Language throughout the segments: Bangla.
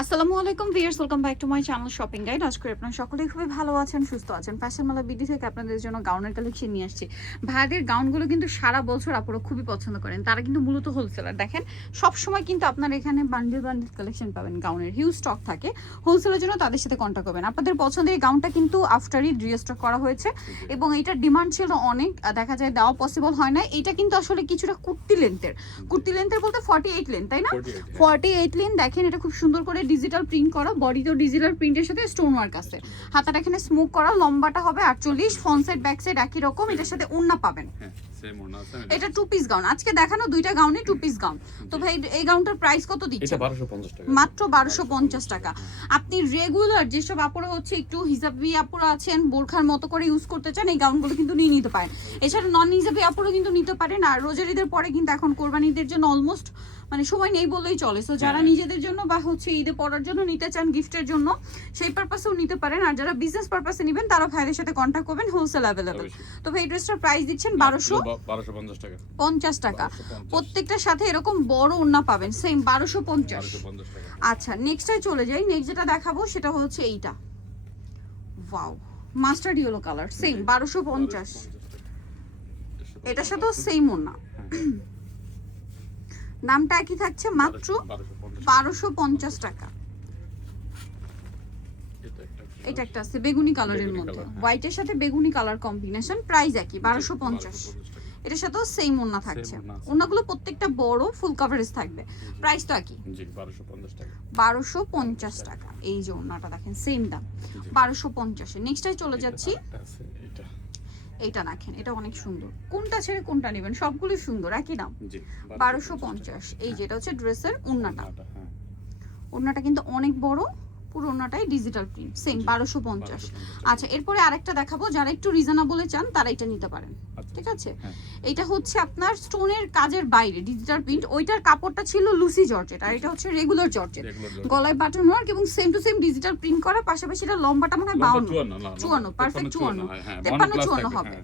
আসসালামু আলাইকুম viewers, welcome back to my channel shopping guide. আজকে আপনারা সকলেই খুবই ভালো আছেন, সুস্থ আছেন। ফ্যাশন মালা বিডি থেকে আপনাদের জন্য গাউনের কালেকশন নিয়ে আসছি। ভাইদের গাউনগুলো কিন্তু সারা বছর আপনারা খুবই পছন্দ করেন। তারা কিন্তু মূলত হোলসেলার। দেখেন সব সময় কিন্তু আপনারা এখানে বান্ডেল বান্ডেল কালেকশন পাবেন, গাউনের হিউজ স্টক থাকে। হোলসেলের জন্য তাদের সাথে কন্ট্যাক্ট করবেন। আপনাদের পছন্দের এই গাউনটা কিন্তু আফটারই রিস্টক করা হয়েছে এবং এটার ডিমান্ড ছিল অনেক, দেখা যায় দেওয়া পসিবল হয় না। এটা কিন্তু আসলে কিছুটা কুর্তি লেন্থের বলতে 48 লেন্থ, তাই না? 48 লেন্থ। দেখেন এটা খুব সুন্দর করে ডিজিটাল প্রিন্ট করা, বডিতেও ডিজিটাল প্রিন্টের সাথে স্টোন ওয়ার্ক আছে। হাতাটা এখানে স্মোক করা, লম্বাটা হবে 48, ফ্রন্ট সাইড ব্যাক সাইড একই রকম। এটার সাথে ওড়না পাবেন। এটা টু পিস গাউন, আজকে দেখানো দুইটা গাউনই টু পিস গাউন। তো ভাই এই গাউনটার প্রাইস কত দিচ্ছেন? এটা 1250 টাকা, মাত্র 1250 টাকা। আপনি রেগুলার যেসব আপুরা হচ্ছে একটু হিজাবি আপুরা আছেন, বোরখার মতো করে ইউজ করতে চান, এই গাউনগুলো কিন্তু নিয়ে নিতে পারেন। এছাড়া নন হিজাবি আপুরা কিন্তু নিতে পারেন। আর রোজার ঈদের পরে কিন্তু এখন কোরবানি ঈদের জন্য অলমোস্ট মানে সময় নেই বললেই চলে। সো যারা নিজেদের জন্য বা হচ্ছে ঈদে পরার জন্য নিতে চান, গিফটের জন্য, সেই পারপাসেও নিতে পারেন। আর যারা বিজনেস পারপাসে নেবেন তারা ভাইদের সাথে কন্ট্যাক্ট করবেন, হোলসেল অ্যাভেলেবেল। তো ভাই এই ড্রেসটার প্রাইস দিচ্ছেন 1250 টাকা। 50 টাকা। প্রত্যেকটার সাথে এরকম বড় ওড়না পাবেন, সেম 1250 টাকা। আচ্ছা নেক্সটটাই চলে যাই। নেক্সট যেটা দেখাবো সেটা হচ্ছে এইটা, wow, mustard yellow colour, same 1250। এটার সাথেও সেম ওড়না, দামটা একই থাকছে, মাত্র 1250 টাকা। এটা একটা আছে বেগুনি কালারের মধ্যে, হোয়াইটের সাথে বেগুনি কালার কম্বিনেশন, প্রাইস একই 1250। এটার সাথেও সেম ওড়না থাকছে। ওড়নাগুলো প্রত্যেকটা বড়, ফুল কভারেজ থাকবে। প্রাইস তো একই, 1250 টাকা। 1250 টাকা। এই যে ওড়নাটা দেখেন সেম দাম 1250 এ। নেক্সটটাই চলে যাচ্ছি। এইটা দেখেন, এটা অনেক সুন্দর। কোনটা ছেড়ে কোনটা নেবেন? সবগুলো সুন্দর, একই দাম 1250। এই যে এটা হচ্ছে ড্রেসের ওড়নাটা। ওড়নাটা কিন্তু অনেক বড়, পুরো ওড়নাটাই ডিজিটাল প্রিন্ট, সেম 1250। আচ্ছা এরপরে আরেকটা দেখাবো, যারা একটু রিজনেবলে চান তারা এটা নিতে পারেন, ঠিক আছে? এটা হচ্ছে আপনার স্টোনের কাজের বাইরে ডিজিটাল প্রিন্ট। ওইটার কাপড়টা ছিল লুসি জর্জেট, আর এটা হচ্ছে রেগুলার জর্জেট। গলায় বাটন ওয়ার্ক এবং same to same digital print করা। পাশাপাশি এটা লম্বাটা মনে হয় 52, পারফেক্ট 53-54 হবে।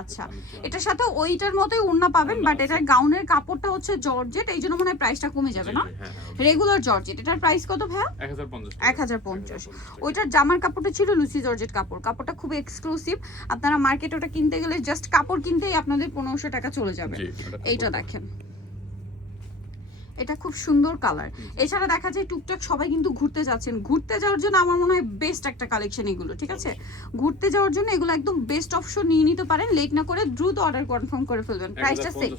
আচ্ছা এটার সাথে ওইটার মতোই ওড়না পাবেন, বাট এটার গাউনের কাপড়টা হচ্ছে জর্জেট, এই জন্য মনে হয় প্রাইসটা কমে যাবে না? Regular georgette. এটার প্রাইস কত ভাইয়া? 1050। ওইটার জামার কাপড়টা ছিল লুসি জর্জেট কাপড়। কাপড়টা খুব এক্সক্লুসিভ। আপনারা মার্কেটে ওটা কিনতে গেলে জাস্ট কাপড় কিনতেই আপনাদের 1500 টাকা চলে যাবে। এইটা দেখেন, এটা খুব সুন্দর কালার। এছাড়া দেখা যায় টুকটাক সবাই কিন্তু ঘুরতে যাচ্ছেন, ঘুরতে যাওয়ার জন্য আমার মনে হয় বেস্ট একটা কালেকশন এগুলো, ঠিক আছে? ঘুরতে যাওয়ার জন্য এগুলো একদম বেস্ট অপশন, নিয়ে নিতে পারেন। লেট না করে দ্রুত অর্ডার কনফার্ম করে ফেলবেন। প্রাইসটা সেম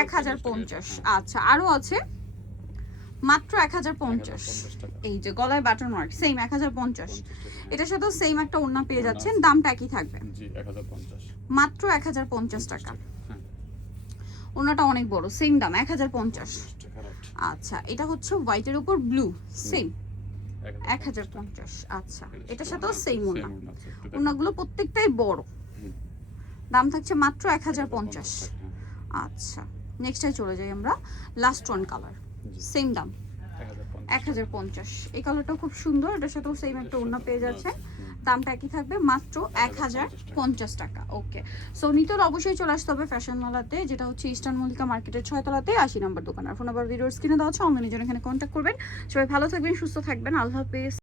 1050। আচ্ছা আরো আছে, মাত্র 1050। এই যে গলায় বাটন ওয়ার্ক, সেম 1050। এটার সাথেও সেম একটা ওড়না পেয়ে যাচ্ছেন, দামটা একই থাকবে, মাত্র 1050 টাকা। ওড়নাটা অনেক বড়, সেম দাম 1050। আচ্ছা এটা হচ্ছে হোয়াইটের উপর ব্লু, সেম 1050। আচ্ছা এটার সাথেও সেম ওড়না। ওড়নাগুলো প্রত্যেকটাই বড়, দাম থাকছে মাত্র 1050। আচ্ছা নেক্সটটাই চলে যাই আমরা। লাস্ট ওয়ান কালার, সেম দাম 1050। এই কালারটাও খুব সুন্দর, এটার সাথেও সেম একটা ওড়না পেয়ে যাচ্ছে, দামটা একই থাকবে, মাত্র 1050 টাকা। ওকে, সো নিতর অবশ্যই চলে আসতে হবে ফ্যাশন মালাতে, যেটা হচ্ছে ইস্টার্ন মল্লিকা মার্কেটের 6 তলাতে 80 নম্বর দোকান। আর ফোন নাম্বার ভিডিওর স্ক্রিনে দেওয়া আছে, অনলাইনে জন্য এখানে কন্ট্যাক্ট করবেন। সবাই ভালো থাকবেন, সুস্থ থাকবেন, আল্লাহ হাফেজ।